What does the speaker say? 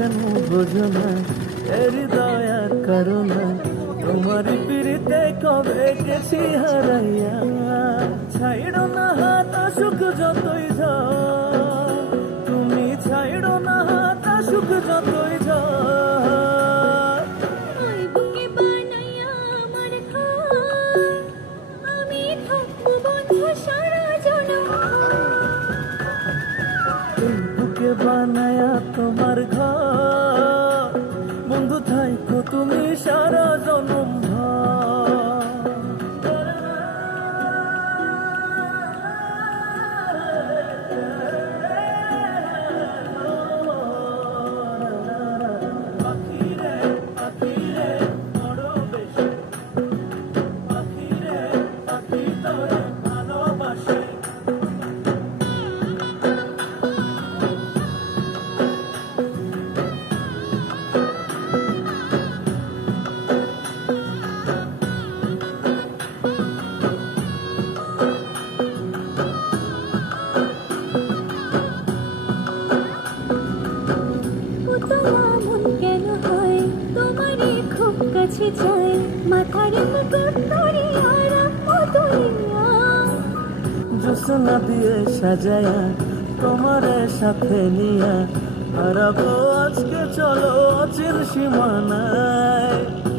কেন বোঝো না হৃদয়ার কারণে তোমার পিড়িতে কবে গেছি হারাইয়া ছাইড়ো না হাত আসুক যতই ঝড় তুমি ছাইড়ো না হাত আসুক যতই ঝড় বুকে বানাইয়া আমার ঘর আমি থাকবো বন্ধু সারা জনম বুকে বানায়া তোমার ঘর বন্ধু থাইকো তুমি সারা জনম কাছে যাই মাথার মুকুট ধরিয়া রাখো দুনিয়া জোসনা দিয়ে সাজায়া তোমার সাথে নিয়া হারাবো আজকে চলো অচির সীমানায়